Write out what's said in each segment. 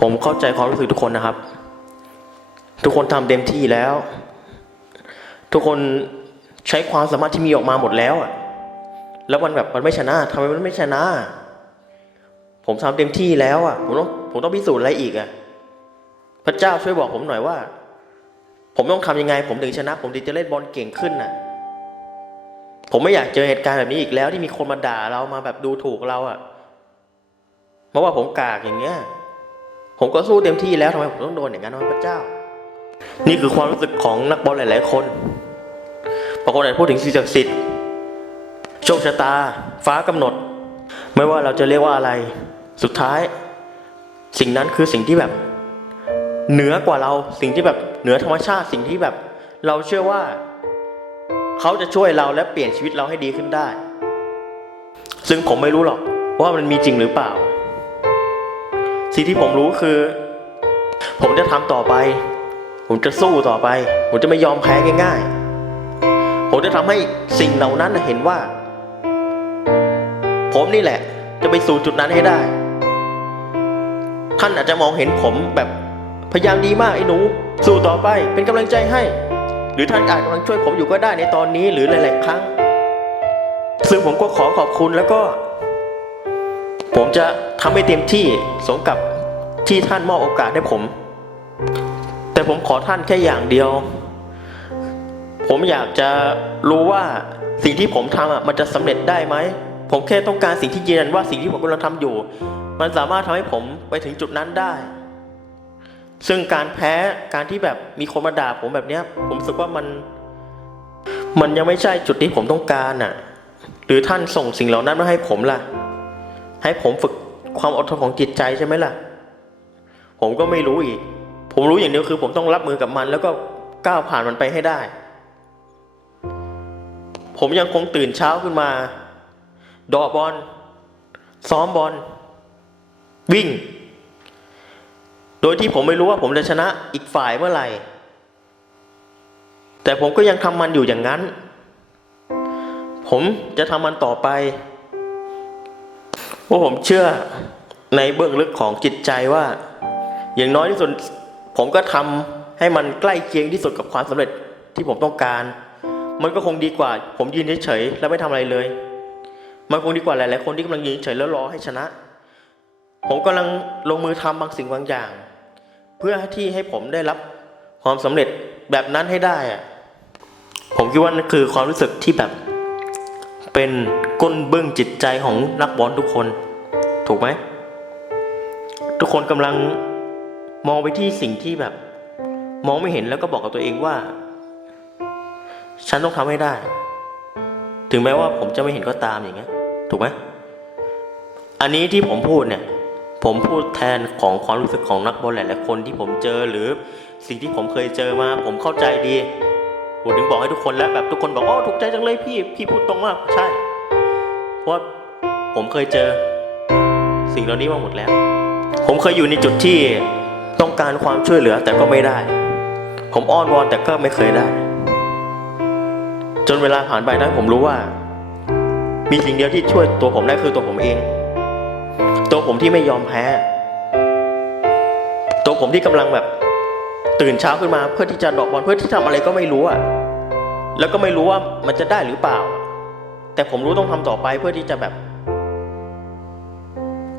ผมเข้าใจความรู้สึกทุกคนนะครับ ทุกคนทำเต็มที่แล้ว ทุกคนใช้ความสามารถที่มีออกมาหมดแล้วอะแล้วมันแบบมันไม่ชนะทำไมมันไม่ชนะ ผมทำเต็มที่แล้วอะผมต้องผมต้องพิสูจน์อะไรอีกอะพระเจ้าช่วยบอกผมหน่อยว่า ผมต้องทำยังไง ผมถึงชนะ ผมถึงจะเล่นบอลเก่งขึ้นน่ะ ผมไม่อยากเจอเหตุการณ์แบบนี้อีกแล้ว ที่มีคนมาด่าเรามาแบบดูถูกเราอะเพราะว่าผมกากอย่างเงี้ย ผมก็สู้เต็มที่แล้วทำไมผมต้องโดนอย่างนั้นวะพระเจ้า นี่คือความรู้สึกของนักบอลหลาย ๆ คนบางคนอาจจะพูดถึงสิ่งศักดิ์สิทธิ์โชคชะตา ฟ้ากำหนด ไม่ว่าเราจะเรียกว่าอะไร สุดท้าย สิ่งนั้นคือสิ่งที่แบบ เหนือกว่าเราสิ่งที่แบบเหนือธรรมชาติสิ่งที่แบบ เราเชื่อว่า เขาจะช่วยเราและเปลี่ยนชีวิตเราให้ดีขึ้นได้ ซึ่งผมไม่รู้หรอกว่ามันมีจริงหรือเปล่า สิ่งที่ผมรู้คือ ผมจะทำต่อไป ผมจะสู้ต่อไป ผมจะไม่ยอมแพ้ง่ายๆ ผมจะทำให้สิ่งเหล่านั้นเห็นว่า ผมนี่แหละ จะไปสู่จุดนั้นให้ได้ ท่านอาจจะมองเห็นผมแบบพยายามดีมากไอ้หนู สู้ต่อไปเป็นกำลังใจให้ หรือท่านอาจกำลังช่วยผมอยู่ก็ได้ในตอนนี้หรือหลาย ๆ ครั้งซึ่งผมก็ขอขอบคุณแล้วก็ ผมจะทำให้เต็มที่สมกับที่ท่านมอบโอกาสให้ผม แต่ผมขอท่านแค่อย่างเดียว ผมอยากจะรู้ว่าสิ่งที่ผมทำอะมันจะสำเร็จได้ไหม ผมแค่ต้องการสิ่งที่ยืนยันว่าสิ่งที่ผมกำลังทำอยู่ มันสามารถทำให้ผมไปถึงจุดนั้นได้ ซึ่งการแพ้การที่แบบมีคนมาด่าผมแบบเนี้ย ผมรู้สึกว่ามัน มันยังไม่ใช่จุดที่ผมต้องการอะ หรือท่านส่งสิ่งเหล่านั้นมาให้ผมล่ะ ให้ผมฝึกความอดทนของจิตใจใช่ไหมล่ะ ผมก็ไม่รู้อีก ผมรู้อย่างเดียวคือ ผมต้องรับมือกับมัน แล้วก็ก้าวผ่านมันไปให้ได้ ผมยังคงตื่นเช้าขึ้นมา ดอบอล ซ้อมบอล วิ่ง โดยที่ผมไม่รู้ว่าผมจะชนะอีกฝ่ายเมื่อไหร่ แต่ผมก็ยังทำมันอยู่อย่างนั้น ผมจะทำมันต่อไป ราะผมเชื่อในเบื้องลึกของจิตใจว่า อย่างน้อยที่สุดผมก็ทำให้มันใกล้เคียงที่สุดกับความสำเร็จที่ผมต้องการ มันก็คงดีกว่า ผมยืนเฉยๆแล้วไม่ทำอะไรเลย มันคงดีกว่าหลายๆคนที่กำลังยืนเฉยแล้วรอให้ชนะ ผมกำลังลงมือทำบางสิ่งบางอย่าง เพื่อที่ให้ผมได้รับความสำเร็จแบบนั้นให้ได้อะผมคิดว่านั่นคือความรู้สึกที่แบบเป็น ก้นเบื้องจิตใจของนักบอลทุกคน ถูกไหม ทุกคนกำลังมองไปที่สิ่งที่แบบ มองไม่เห็นแล้วก็บอกกับตัวเองว่า ฉันต้องทำให้ได้ ถึงแม้ว่าผมจะไม่เห็นก็ตามอย่างเงี้ย ถูกไหมอันนี้ที่ผมพูดเนี่ย ผมพูดแทนของความรู้สึกของนักบอลหลายๆคนที่ผมเจอหรือสิ่งที่ผมเคยเจอมา ผมเข้าใจดีผมถึงบอกให้ทุกคนแล้วแบบทุกคนบอกอ๋อถูกใจจังเลยพี่ พี่พูดตรงมาก ใช่ เพราะผมเคยเจอ สิ่งเหล่านี้มาหมดแล้ว ผมเคยอยู่ในจุดที่ต้องการความช่วยเหลือแต่ก็ไม่ได้ ผมอ้อนวอนแต่ก็ไม่เคยได้ จนเวลาผ่านไปนะผมรู้ว่า มีสิ่งเดียวที่ช่วยตัวผมได้คือตัวผมเอง ตัวผมที่ไม่ยอมแพ้ ตัวผมที่กำลังแบบตื่นเช้าขึ้นมา เพื่อที่จะดอกบอลเพื่อที่ทำอะไรก็ไม่รู้อะแล้วก็ไม่รู้ว่ามันจะได้หรือเปล่า แต่ผมรู้ต้องทำต่อไปเพื่อที่จะแบบ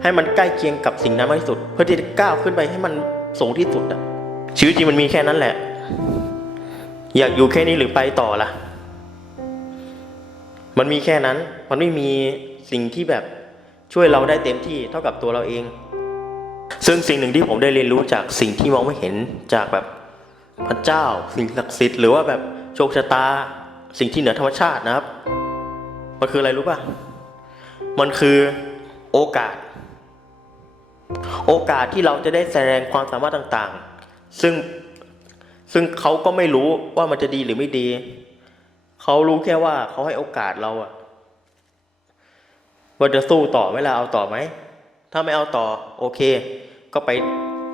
ให้มันใกล้เคียงกับสิ่งนั้นมากที่สุด เพื่อที่จะก้าวขึ้นไปให้มันสูงที่สุดอะชีวิตจริงมันมีแค่นั้นแหละ อยากอยู่แค่นี้หรือไปต่อล่ะ มันมีแค่นั้น มันไม่มีสิ่งที่แบบช่วยเราได้เต็มที่เท่ากับตัวเราเอง ซึ่งสิ่งหนึ่งที่ผมได้เรียนรู้จากสิ่งที่มองไม่เห็นจากแบบพระเจ้า สิ่งศักดิ์สิทธิ์หรือว่าแบบโชคชะตา สิ่งที่เหนือธรรมชาตินะครับ มันคืออะไรรู้ป่ะ มันคือโอกาส โอกาสที่เราจะได้แสดงความสามารถต่างๆ ซึ่งซึ่งเขาก็ไม่รู้ว่ามันจะดีหรือไม่ดี เขารู้แค่ว่าเขาให้โอกาสเราอะว่าจะสู้ต่อไหมล่ะเอาต่อไหม ถ้าไม่เอาต่อ โอเค ก็ไป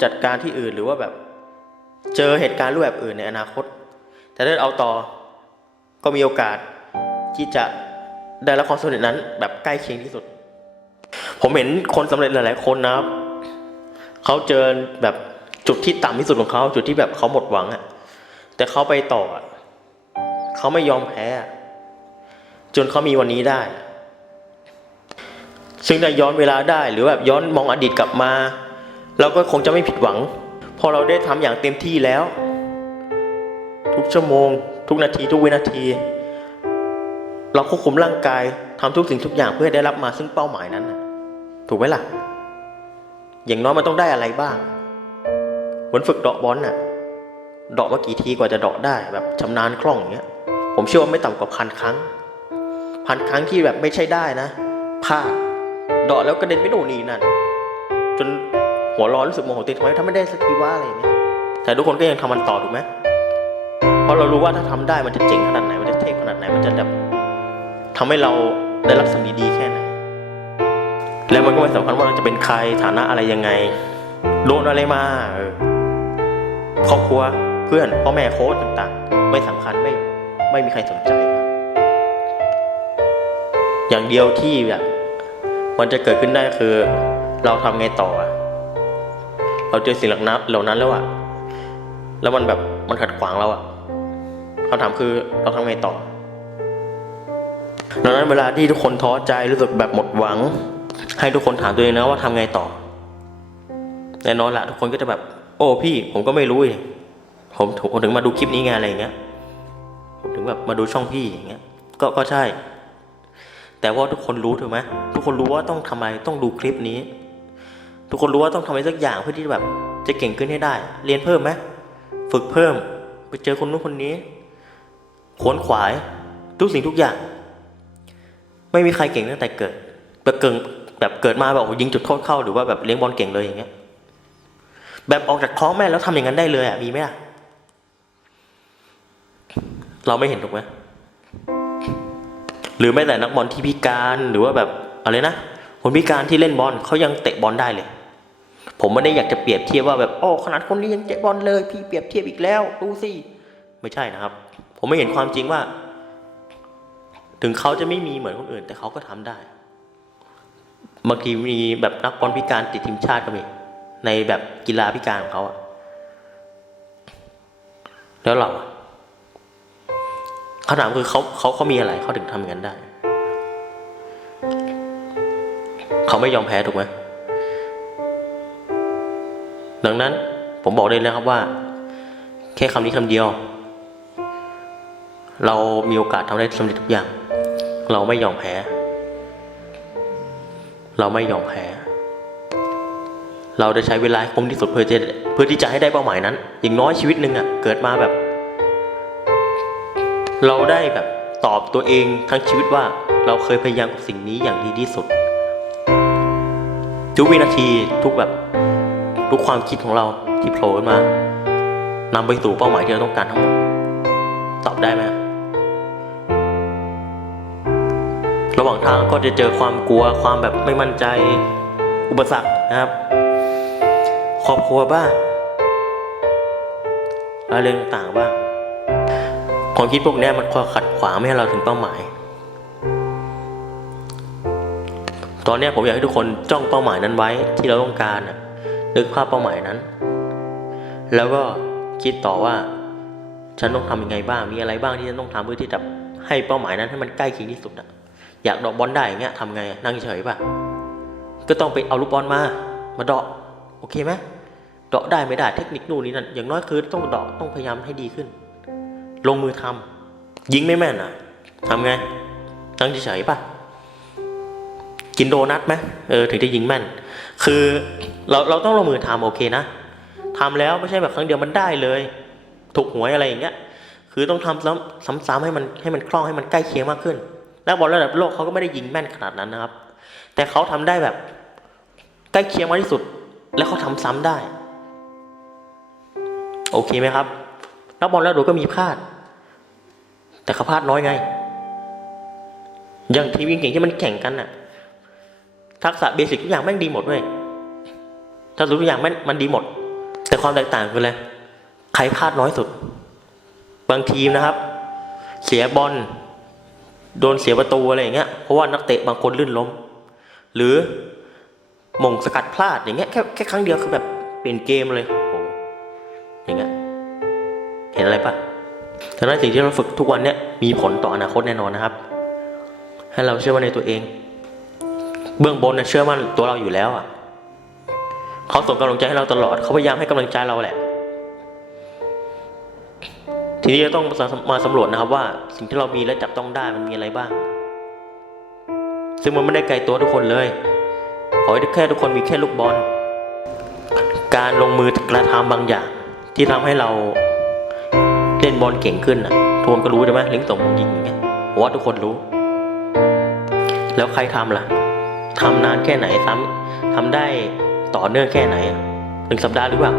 จัดการที่อื่นหรือว่าแบบ เจอเหตุการณ์รูปแบบอื่นในอนาคต แต่ถ้าเอาต่อก็มีโอกาสที่จะ ได้รับความสำเร็จนั้น แบบใกล้เคียงที่สุด ผมเห็นคนสำเร็จหลาย ๆ คนนะครับเขาเจอแบบจุดที่ต่ำที่สุดของเขาจุดที่แบบเขาหมดหวังอะแต่เขาไปต่อเขาไม่ยอมแพ้จนเขามีวันนี้ได้ ซึ่งถ้าย้อนเวลาได้หรือแบบย้อนมองอดีตกลับมา เราก็คงจะไม่ผิดหวัง พอเราได้ทำอย่างเต็มที่แล้ว ทุกชั่วโมง ทุกนาทีทุกวินาที เราควบคุมร่างกายทำทุกสิ่งทุกอย่างเพื่อได้รับมาซึ่งเป้าหมายนั้น ถูกไหมล่ะ อย่างน้อยมันต้องได้อะไรบ้างเหมือนฝึกเดาะบอลน่ะเดาะมากี่ทีกว่าจะเดาะได้แบบชำนาญคล่องอย่างเงี้ย ผมเชื่อว่าไม่ต่ำกว่าพันครั้ง พันครั้งที่แบบไม่ใช่ได้นะพลาดเดาะแล้วกระเด็นไปโน่นนี่นั่น จนหัวร้อนรู้สึกโมโหตัวเองทำไมทำไม่ได้สักทีว่าอะไรเงี้ยแต่ทุกคนก็ยังทำมันต่อถูกไหมเพราะเรารู้ว่าถ้าทำได้มันจะเจ๋งขนาดไหนมันจะเท่ขนาดไหนมันจะแบบ ทำให้เราได้รับสิ่งดีๆแค่ไหน แล้วมันก็ไม่สำคัญว่าเราจะเป็นใครฐานะอะไรยังไงโดนอะไรมาเออครอบครัวเพื่อนพ่อแม่โค้ชต่างๆ ไม่สำคัญไม่ไม่มีใครสนใจ อย่างเดียวที่แบบมันจะเกิดขึ้นได้คือ เราทำไงต่อ เราเจอสิ่งหล่านั้นเหล่านั้นแล้วอะแล้วมันแบบมันขัดขวางเราอะคำถามคือเราทำไงต่อ ดังนั้นเวลาที่ทุกคนท้อใจรู้สึกแบบหมดหวัง ให้ทุกคนถามตัวเองนะว่าทำไงต่อแน่นอนละทุกคนก็จะแบบ โอ้พี่ ผมก็ไม่รู้เองผมถึงมาดูคลิปนี้ไงอะไรอย่างเงี้ยผมถึงแบบมาดูช่องพี่อย่างเงี้ย ก็ก็ใช่ แต่ว่าทุกคนรู้ถูกไหมทุกคนรู้ว่าต้องทำอะไรต้องดูคลิปนี้ ทุกคนรู้ว่าต้องทำอะไรสักอย่างเพื่อที่แบบจะเก่งขึ้นให้ได้ เรียนเพิ่มไหมฝึกเพิ่ม ไปเจอคนนู้นคนนี้ขวนขวายทุกสิ่งทุกอย่าง ไม่มีใครเก่งตั้งแต่เกิดแบบเกิงแบบเกิดมาแบบยิงจุดโทษเข้าหรือว่าแบบเลี้ยงบอลเก่งเลยอย่างเงี้ย แบบออกจากท้องแม่แล้วทำอย่างนั้นได้เลยอะมีไหมอะเราไม่เห็นถูกไหมหรือแม้แต่นักบอลที่พิการหรือว่าแบบอะไรนะคนพิการที่เล่นบอลเขายังเตะบอลได้เลย ผมไม่ได้อยากจะเปรียบเทียบว่าแบบโอ้ขนาดคนนี้ยังเตะบอลเลย พี่เปรียบเทียบอีกแล้ว ดูสิไม่ใช่นะครับ ผมไม่เห็นความจริงว่า ถึงเขาจะไม่มีเหมือนคนอื่น แต่เขาก็ทำได้บางทีมีแบบนักบอลพิการติดทีมชาติก็มีในแบบกีฬาพิการของเขาอะแล้วเราอะคำถามคือเขาเขาเขามีอะไรเขาถึงทำอย่างนั้นได้ เขาไม่ยอมแพ้ถูกไหมดังนั้นผมบอกได้เลยครับว่า แค่คำนี้คำเดียว เรามีโอกาสทำได้สำเร็จทุกอย่าง เราไม่ยอมแพ้ เราไม่ยอมแพ้ เราจะใช้เวลาให้คุ้มที่สุดเพื่อจะเพื่อที่จะให้ได้เป้าหมายนั้น อย่างน้อยชีวิตหนึ่งอะ เกิดมาแบบ เราได้แบบตอบตัวเองทั้งชีวิตว่า เราเคยพยายามกับสิ่งนี้อย่างดีที่สุด ทุกวินาทีทุกแบบ ทุกความคิดของเราที่โผล่ขึ้นมานำไปสู่เป้าหมายที่เราต้องการทั้งหมดตอบได้ไหม ระหว่างทางก็จะเจอความกลัวความแบบไม่มั่นใจ อุปสรรคนะครับครอบครัวบ้างอะไรต่างๆบ้างความคิดพวกนี้มันคอยขัดขวางไม่ให้เราถึงเป้าหมาย ตอนนี้ผมอยากให้ทุกคนจ้องเป้าหมายนั้นไว้ที่เราต้องการนึกภาพเป้าหมายนั้น แล้วก็คิดต่อว่า ฉันต้องทำยังไงบ้าง มีอะไรบ้างที่ฉันต้องทำเพื่อที่จะให้เป้าหมายนั้นให้มันใกล้เคียงที่สุดอะ อยากเดอกบอลได้อย่างเงี้ยทำไงนั่งเฉยป่ะก็ต้องไปเอาลูกบอลมา มาเดาะโอเคไหมเดาะได้ไม่ได้เทคนิคนู่นนี่นั่นอย่างน้อยคือต้องเดาะต้องพยายามให้ดีขึ้น ลงมือทำยิงไม่แม่นอะทำไงนั่งเฉยป่ะกินโดนัทไหมเออถึงจะยิงแม่น คือเราเราต้องลงมือทำโอเคนะทำแล้วไม่ใช่แบบครั้งเดียวมันได้เลย ถูกหวยอะไรอย่างเงี้ย คือต้องทำซ้ำซ้ำๆให้มันให้มันคล่องให้มันใกล้เคียงมากขึ้น นักบอลระดับโลกเขาก็ไม่ได้ยิงแม่นขนาดนั้นนะครับ แต่เขาทำได้แบบใกล้เคียงมากที่สุด และเขาทำซ้ำได้ โอเคไหมครับ นักบอลระดับโลกก็มีพลาด แต่เขาพลาดน้อยไง อย่างทีมเก่งๆที่มันแข่งกันน่ะ ทักษะเบสิกทุกอย่างแม่งดีหมดเว้ยถ้าทุกอย่างแม่งมันดีหมด แต่ความแตกต่างคืออะไรใครพลาดน้อยสุด บางทีมนะครับ เสียบอล โดนเสียประตูอะไรอย่างเงี้ยเพราะว่านักเตะบางคนลื่นล้ม หรือมงสกัดพลาดอย่างเงี้ยแค่แค่ครั้งเดียวคือแบบเปลี่ยนเกมเลยโอ้โหอย่างเงี้ยเห็นอะไรปะฉะนั้นสิ่งที่เราฝึกทุกวันเนี้ยมีผลต่ออนาคตแน่นอนนะครับ ให้เราเชื่อมั่นในตัวเอง เบื้องบนนะเชื่อมั่นตัวเราอยู่แล้วอะเขาส่งกำลังใจให้เราตลอดเขาพยายามให้กำลังใจเราแหละ ทีนี้จะต้องมาสำรวจนะครับว่าสิ่งที่เรามีและจับต้องได้มันมีอะไรบ้าง ซึ่งมันไม่ได้ไกลตัวทุกคนเลย ขอให้แค่ทุกคนมีแค่ลูกบอล การลงมือกระทำบางอย่าง ที่ทำให้เราเล่นบอลเก่งขึ้นอะทุกคนก็รู้ใช่ไหมลิงส่งยิงอย่างเงี้ยผมว่าทุกคนรู้ แล้วใครทำล่ะทำนานแค่ไหนซ้ำทำได้ต่อเนื่องแค่ไหนหนึ่งสัปดาห์หรือเปล่า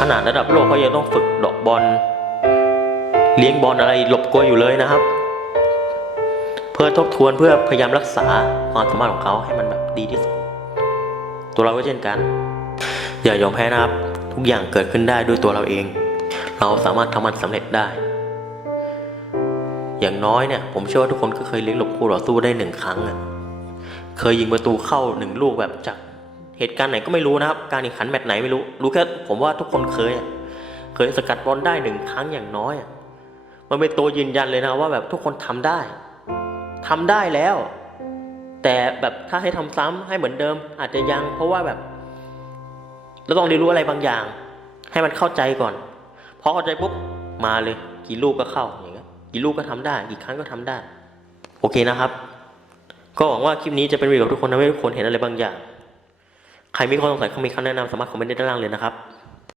ขนาดระดับโลกเขายังต้องฝึกดอกบอล เลี้ยงบอลอะไรหลบกลัวอยู่เลยนะครับ เพื่อทบทวนเพื่อพยายามรักษาความสามารถของเขาให้มันแบบดีที่สุด ตัวเราก็เช่นกัน อย่ายอมแพ้นะครับ ทุกอย่างเกิดขึ้นได้ด้วยตัวเราเอง เราสามารถทำมันสำเร็จได้ อย่างน้อยเนี่ย ผมเชื่อว่าทุกคนก็เคยเลี้ยงหลบคู่ต่อสู้ได้หนึ่งครั้งอะเคยยิงประตูเข้าหนึ่งลูกแบบจาก เหตุการณ์ไหนก็ไม่รู้นะครับ การแข่งขันแมตช์ไหนไม่รู้ รู้แค่ผมว่าทุกคนเคย เคยสกัดบอลได้หนึ่งครั้งอย่างน้อย มันเป็นตัวยืนยันเลยนะว่าแบบทุกคนทำได้ทำได้แล้ว แต่แบบถ้าให้ทำซ้ำให้เหมือนเดิม อาจจะยัง เพราะว่าแบบเราต้องเรียนรู้อะไรบางอย่าง ให้มันเข้าใจก่อน พอเข้าใจปุ๊บมาเลย กี่ลูกก็เข้าอย่างเงี้ย กี่ลูกก็ทำได้ กี่ครั้งก็ทำได้ โอเคนะครับ ก็หวังว่าคลิปนี้จะเป็นประโยชน์กับทุกคนทำให้ทุกคนเห็นอะไรบางอย่าง ใครมีข้อสงสัยเขามีคำแนะนำสามารถคอมเมนต์ได้ด้านล่างเลยนะครับ